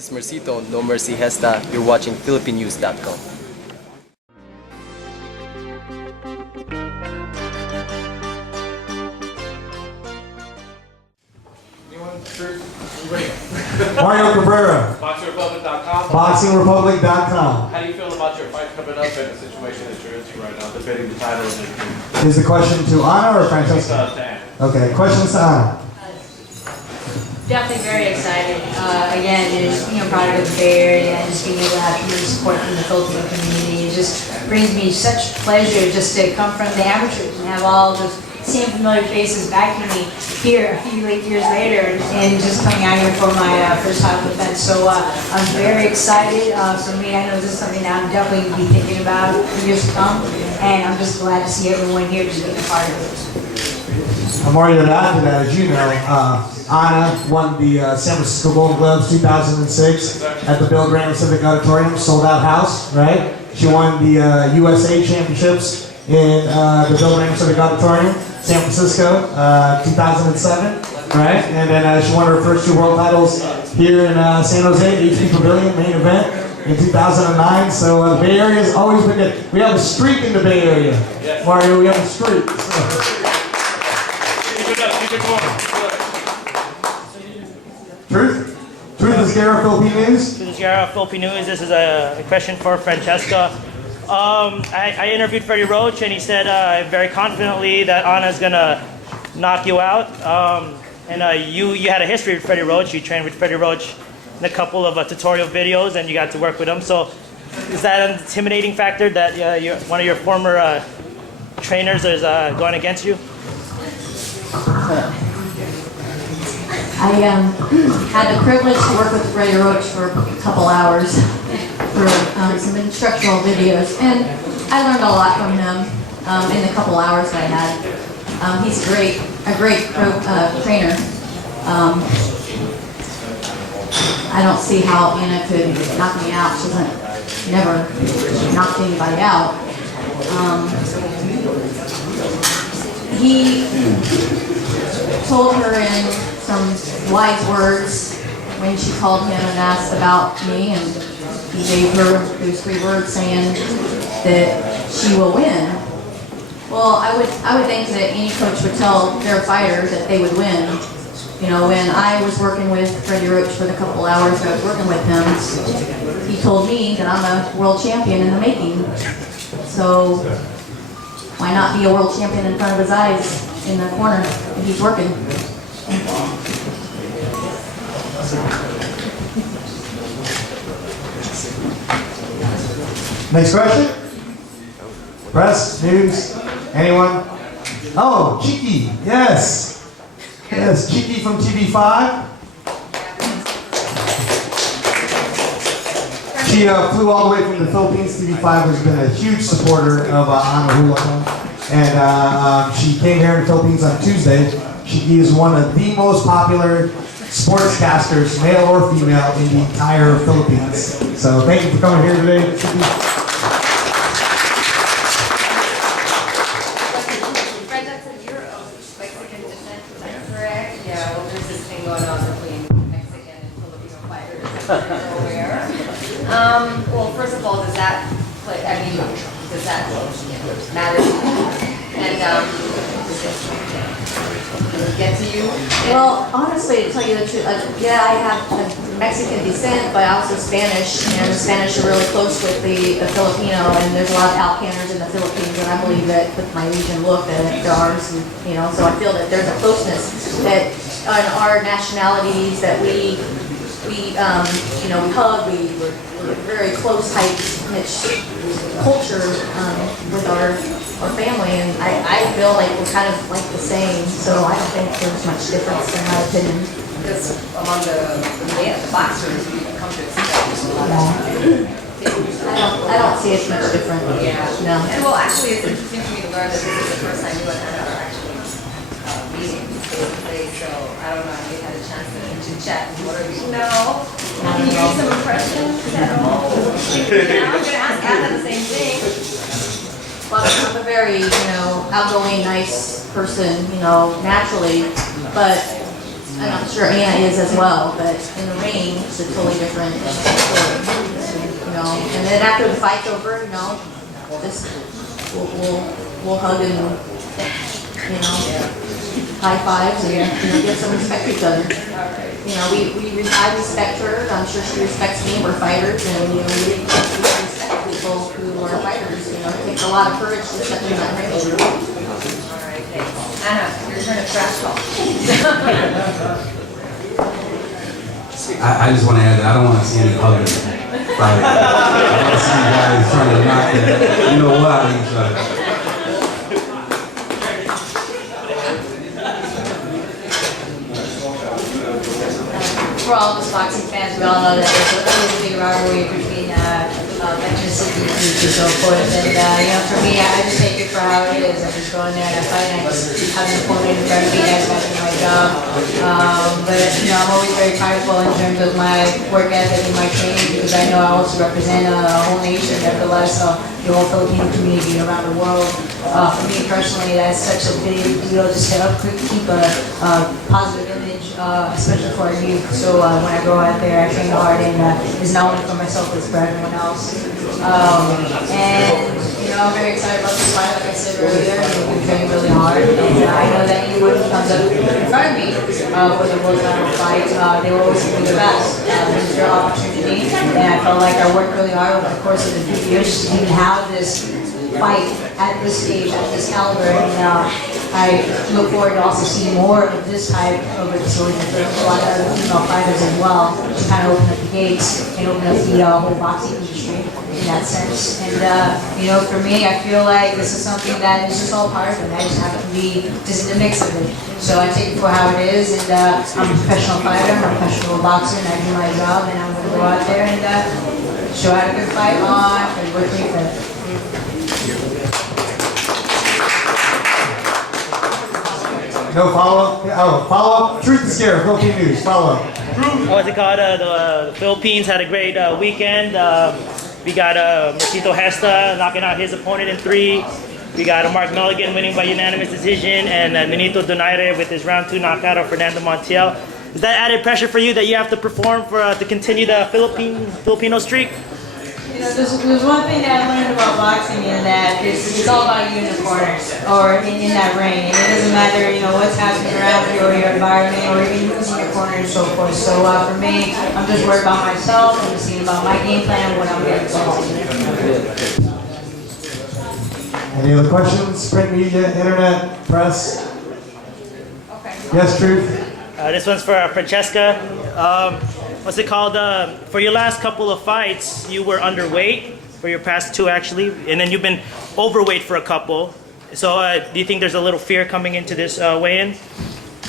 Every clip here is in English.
is Mercito, no mercy hesta. You're watching PhilippineNews.com. Mario Cabrera. BoxingRepublic.com. BoxingRepublic.com. How do you feel about your fight coming up and the situation that you're into right now, defending the title? Is the question to Anna or Franchesca? Okay, questions to Anna. Definitely very excited. Again, just being a product of the Bay Area and just being able to have tremendous support from the Filipino community. It just brings me such pleasure just to come from the amateurs and have all the same familiar faces backing me here a few years later and just coming out here for my first title defense. So I'm very excited. For me, I know this is something that I'm definitely going to be thinking about for years to come. And I'm just glad to see everyone here just being a part of it. Mario, to add to that, as you know, Anna won the San Francisco Golden Gloves 2006 at the Bill Graham Civic Auditorium, sold out house, right? She won the USA Championships in the Bill Graham Civic Auditorium, San Francisco, 2007, right? And then she won her first 2 world titles here in San Jose, HP Pavilion, main event in 2009. So the Bay Area has always been good. We have a streak in the Bay Area, Mario. We have a streak. Truth? Truth Esguerra, Philippine News? Truth Esguerra, Philippine News. This is a question for Franchesca. I interviewed Freddie Roach, and he said very confidently that Anna's going to knock you out. You had a history with Freddie Roach. You trained with Freddie Roach in a couple of tutorial videos, and you got to work with him. So is that an intimidating factor that one of your former trainers is going against you? I had the privilege to work with Freddie Roach for a couple hours for some instructional videos, and I learned a lot from him in the couple hours that I had. He's a great trainer. I don't see how Anna could knock me out. She's never knocked anybody out. He told her in some wise words when she called him and asked about me, and he gave her those 3 words saying that she will win. Well, I would think that any coach would tell their fighter that they would win. You know, when I was working with Freddie Roach for the couple hours I was working with him, he told me that I'm a world champion in the making. So why not be a world champion in front of his eyes in the corner if he's working? Next question? Press, news, anyone? Oh, Cheeky, yes. Yes, Cheeky from TV5. She flew all the way from the Philippines. TV5 has been a huge supporter of Anna Julaton. And she came here in the Philippines on Tuesday. She is one of the most popular sportscasters, male or female, in the entire Philippines. So thank you for coming here today. Mexican descent, is that correct? Yeah, well, there's this thing going on between Mexican and Filipino fighters. Where? Well, first of all, does that play, I mean, does that matter? And, does it get to you? Well, honestly, to tell you the truth, yeah, I have Mexican descent, but also Spanish, and the Spanish are really close with the Filipino, and there's a lot of Alcanters in the Philippines, and I believe that with my Asian look that there are some, you know, so I feel that there's a closeness that on our nationalities that we you know, we hug, we're very close, tight-knit culture with our family, and I feel like we're kind of like the same, so I don't think there's much difference in my opinion. Because among the boxers, you come to expect I don't see it much different. Yeah. No. And well, actually, it's interesting for me to learn that this is the first time you and Anna are actually meeting face-to-face, so I don't know if you had a chance to chat. What are you? No. Can you give some impressions at all? Yeah, I'm going to ask Anna the same thing. Well, I'm a very, you know, outgoing, nice person, you know, naturally, but And I'm sure Anna is as well, but in the ring, it's a totally different story. You know, and then after the fight's over, you know, just we'll hug and, you know, high fives and, you know, get some respect for each other. You know, I respect her, I'm sure she respects me, we're fighters, and, you know, we respect people who are fighters, you know, it takes a lot of courage to step in that ring. Alright, thanks. Anna, your turn to trash talk. I just want to add that I don't want to see any hugging. Like, I want to see you guys trying to knock that, you know what, out of each other. For all of us boxing fans, we all know that there's always a big rivalry between Franchesca and so forth. And you know, for me, I just take it for how it is. I just go in there and I fight, and I just have an opponent and try to be nice about doing my job. But you know, I'm always very prideful in terms of my work ethic and my training, because I know I also represent a whole nation, nevertheless, the whole Philippine community around the world. For me personally, that's such a big deal, just to keep a positive image, especially for our youth. So when I go out there, I train hard, and it's not only for myself, it's for everyone else. And you know, I'm very excited about this fight. Like I said earlier, we've been training really hard, and I know that anyone who comes up in front of me for the world title fight, they will always be the best. This is your opportunity, and I felt like I worked really hard over the course of the few years to even have this fight at this stage, at this caliber, and I look forward to also seeing more of this type of exposure for a lot of other female fighters as well, to kind of open up the gates and open up the whole boxing industry in that sense. And you know, for me, I feel like this is something that is just all part of it. I just have to be just in the mix of it. So I take it for how it is, and I'm a professional fighter, I'm a professional boxer, and I do my job, and I'm going to go out there and show how to good fight on and work me for it. No follow-up? Oh, follow-up? Truth is Scare, Philippine News, follow-up. What's it called? The Philippines had a great weekend. We got Marcito Hesta knocking out his opponent in 3. We got Mark Mulligan winning by unanimous decision, and Benito Donaire with his round 2 knockout of Fernando Montiel. Is that added pressure for you that you have to perform to continue the Filipino streak? You know, there's one thing that I learned about boxing, and that it's all about you in the corner or in that ring. And it doesn't matter, you know, what's happening around you or your environment or even who's in your corner and so forth. So for me, I'm just worried about myself. I'm just thinking about my game plan and what I'm going to do. Any other questions? Print media, internet, press? Okay. Yes, Truth? This one's for Franchesca. What's it called? For your last couple of fights, you were underweight, for your past 2 actually, and then you've been overweight for a couple. So do you think there's a little fear coming into this weigh-in?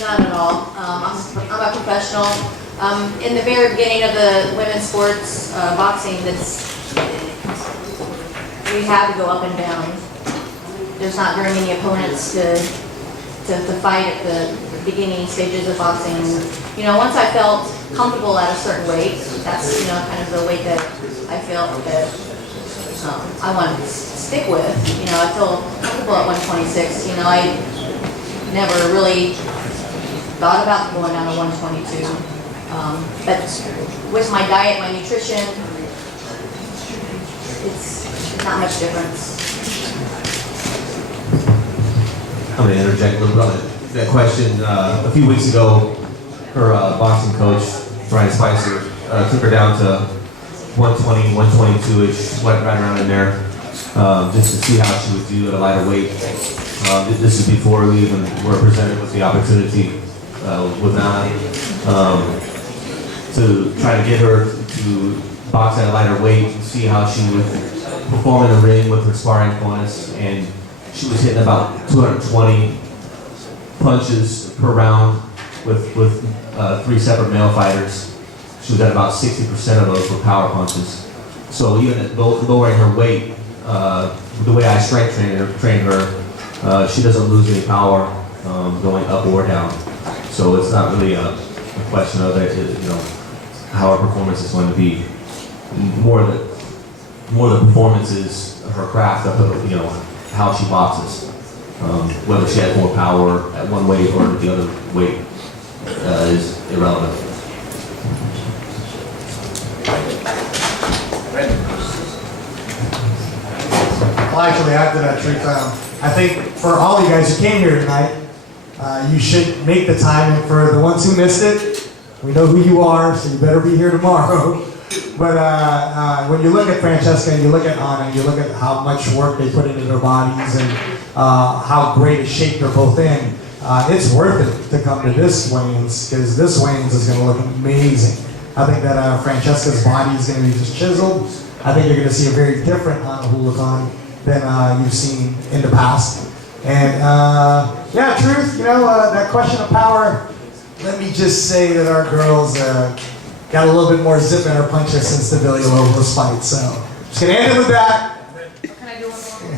Not at all. I'm a professional. In the very beginning of the women's sports boxing, we have to go up and down. There's not very many opponents to fight at the beginning stages of boxing. You know, once I felt comfortable at a certain weight, that's, you know, kind of the weight that I felt that I want to stick with. You know, I feel comfortable at 126. You know, I never really thought about going down to 122. But with my diet, my nutrition, it's not much difference. I'm going to interject a little bit on that question. A few weeks ago, her boxing coach, Brian Spicer, took her down to 120, 122-ish, right around in there, just to see how she would do at a lighter weight. This is before we even were presented with the opportunity with Anna to try to get her to box at a lighter weight and see how she would perform in the ring with her sparring opponents. And she was hitting about 220 punches per round with 3 separate male fighters. She was at about 60% of those were power punches. So even at lowering her weight, the way I strength train her, she doesn't lose any power going up or down. So it's not really a question of you know, how her performance is going to be. More the performance is her craft of, you know, how she boxes, whether she has more power at one weight or the other weight. is irrelevant. Well, actually, after that, Truth, I think for all you guys who came here tonight, you should make the time. And for the ones who missed it, we know who you are, so you better be here tomorrow. But when you look at Franchesca and you look at Anna and you look at how much work they put into their bodies and how great a shape they're both in, it's worth it to come to this Wayne's, because this Wayne's is going to look amazing. I think that Francesca's body is going to be just chiseled. I think you're going to see a very different Anna Julaton than you've seen in the past. And yeah, Truth, you know, that question of power, let me just say that our girls got a little bit more zip in her punches since the Billy Lobos fight. So just going to end it with that. Can I do one more?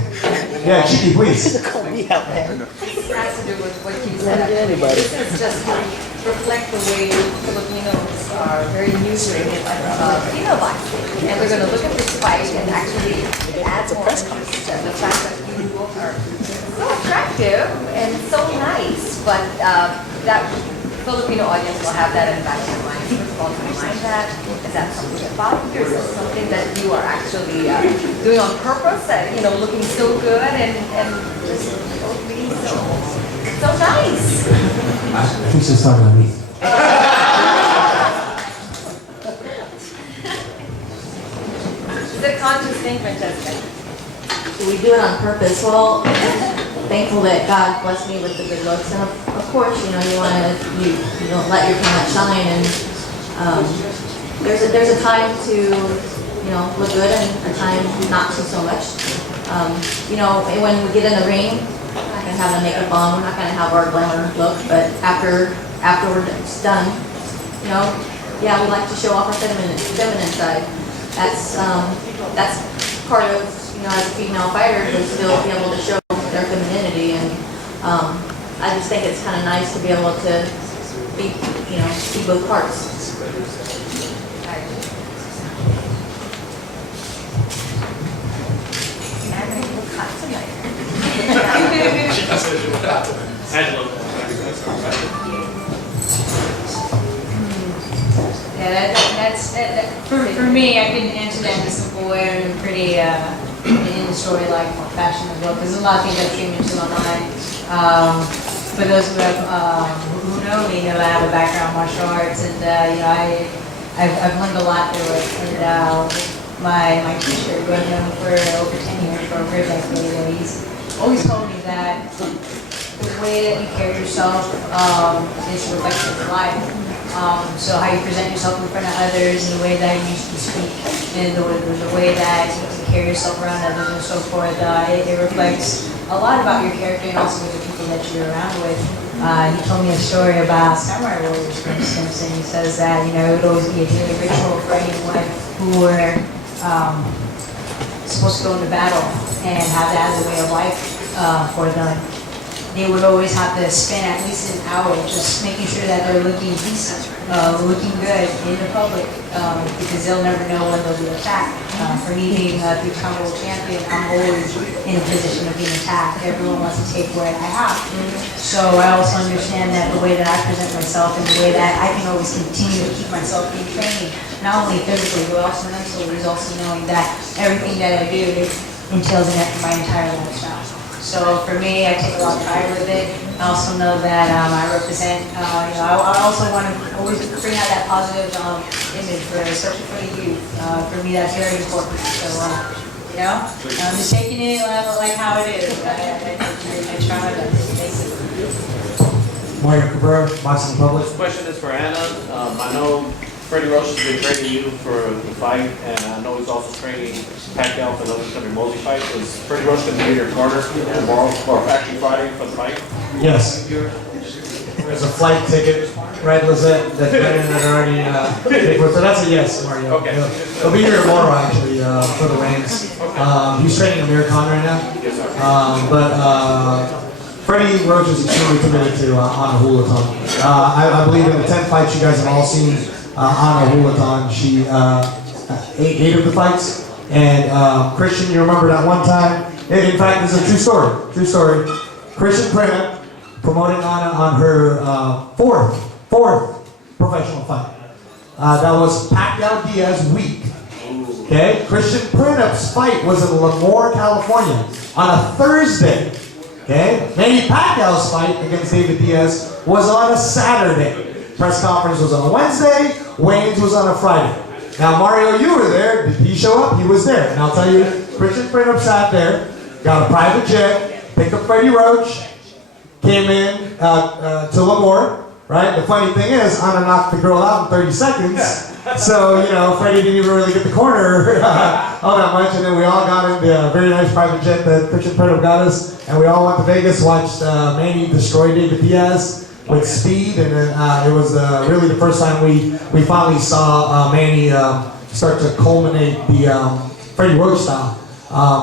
Yeah, Chiqui, please. This has to do with what you said. This is just to reflect the way Filipinos are very used to female boxing. And we're going to look at this fight and actually add more interest to the fact that you both are so attractive and so nice. But that Filipino audience will have that in the back of their mind. First of all, to remind that, is that something that bothers you, or is that something that you are actually doing on purpose, you know, looking so good and just being so nice? I think she's talking about me. It's a conscious thing, Francesca. Do we do it on purpose? Well, thankful that God blessed me with the good looks, and of course, you know, you don't let your talent shine, and there's a time to, you know, look good and a time not to so much. You know, when we get in the ring, we're not gonna have the makeup on, we're not gonna have our glamour look, but after it's done, you know, yeah, we like to show off our feminine side. That's part of, you know, as a female fighter, to still be able to show their femininity, and I just think it's kind of nice to be able to be, you know, see both parts. Angelo. Yeah, for me, I can answer that in a simple way and a pretty in the story-like fashion as well, because there's a lot of things I came into online. For those who know me, know I have a background in martial arts, and you know, I've learned a lot through it. And my teacher, who I've known for over 10 years, for over a decade, you know, he's always told me that the way that you carry yourself is a reflection of your life. So how you present yourself in front of others, and the way that you speak, and the way that you carry yourself around others and so forth, it reflects a lot about your character and also with the people that you're around with. He told me a story about samurai warriors, for instance, and he says that, you know, it would always be a daily ritual for anyone who were supposed to go into battle and have that as a way of life for them. They would always have to spend at least an hour just making sure that they're looking decent, looking good in the public, because they'll never know when they'll be attacked. For me being a three-time world champion, I'm always in a position of being attacked. Everyone wants to take what I have. So I also understand that the way that I present myself and the way that I can always continue to keep myself in training, not only physically, but also mentally, is also knowing that everything that I do entails in my entire lifestyle. So for me, I take a lot of pride with it. I also know that I represent, you know, I also want to always bring out that positive image, especially for the youth. For me, that's very important. So, you know, I'm just taking it like how it is. I try my best, basically. Mario Cabrera, Boxing Public. This question is for Anna. I know Freddie Roach has been training you for the fight, and I know he's also training Pacquiao for the upcoming Mosley fight. Is Freddie Roach going to be in your corner tomorrow, or actually Friday for the fight? Yes. There's a flight ticket, right, Lizette, that Brandon had already paid for. So that's a yes, Mario. Okay. He'll be here tomorrow, actually, for the reigns. He's training Amir Khan right now. Yes, sir. But Freddie Roach is extremely committed to Anna Julaton. I believe in the 10 fights you guys have all seen, Anna Julaton, she eight of the fights. And Christian, you remember that one time? In fact, this is a true story. True story. Christian Prana promoting Anna on her fourth fourth professional fight. That was Pacquiao-Diaz week. Okay, Christian Prudup's fight was in Lemoore, California on a Thursday. Okay, Manny Pacquiao's fight against David Diaz was on a Saturday. Press conference was on a Wednesday, weigh-ins was on a Friday. Now Mario, you were there, did he show up? He was there. And I'll tell you, Christian Prudup sat there, got a private jet, picked up Freddie Roach, came in to Lemoore, right? The funny thing is, Anna knocked the girl out in 30 seconds. So, you know, Freddie didn't even really get the corner all that much, and then we all got in the very nice private jet that Christian Prudup got us, and we all went to Vegas, watched Manny destroy David Diaz with speed, and then it was really the first time we finally saw Manny start to culminate the Freddie Roach style,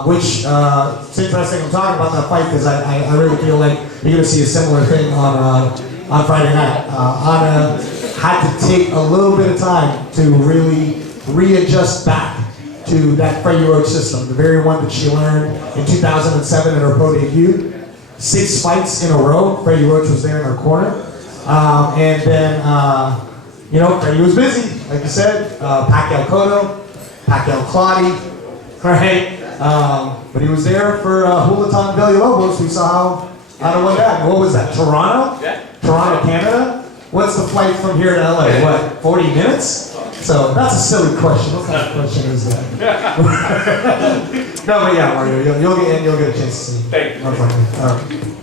which it's interesting I'm talking about that fight because I really feel like you're going to see a similar thing on Friday night. Anna had to take a little bit of time to really readjust back to that Freddie Roach system, the very one that she learned in 2007 in her pro debut. 6 fights in a row, Freddie Roach was there in her corner. And then, you know, Freddie was busy, like you said, Pacquiao Cotto, Pacquiao Claudio, right? But he was there for Julaton Villalobos. We saw how Anna won that. What was that, Toronto? Yeah. Toronto, Canada? What's the flight from here to LA? What, 40 minutes? So that's a silly question. What kind of question is that? No, but yeah, Mario, you'll get a chance to see. Thank you. All right.